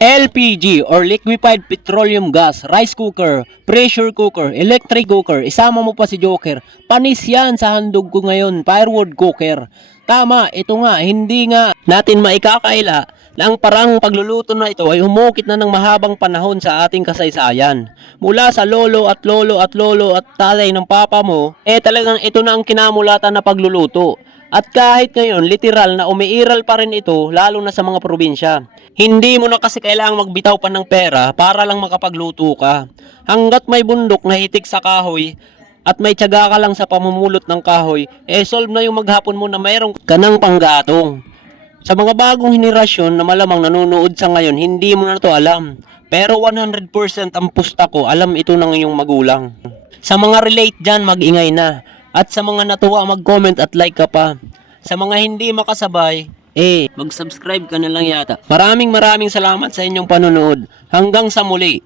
LPG or liquefied petroleum gas, rice cooker, pressure cooker, electric cooker, isama mo pa si Joker. Panis yan sa handog ko ngayon, firewood cooker. Tama, ito nga, hindi nga natin maikakaila na ang parang pagluluto na ito ay humukit na ng mahabang panahon sa ating kasaysayan. Mula sa lolo at tatay ng papa mo, talagang ito na ang kinamulatan na pagluluto. At kahit ngayon, literal na umiiral pa rin ito, lalo na sa mga probinsya. Hindi mo na kasi kailangang magbitaw pa ng pera para lang makapagluto ka. Hanggat may bundok na hitik sa kahoy, at may tiyaga ka lang sa pamumulot ng kahoy, solve na yung maghapon mo na mayroong kanang panggatong. Sa mga bagong henerasyon na malamang nanonood sa ngayon, hindi mo na to alam. Pero 100% ang pusta ko, alam ito ng iyong magulang. Sa mga relate dyan, mag-ingay na. At sa mga natuwa, mag-comment at like ka pa. Sa mga hindi makasabay, mag-subscribe ka na lang yata. Maraming salamat sa inyong panonood. Hanggang sa muli.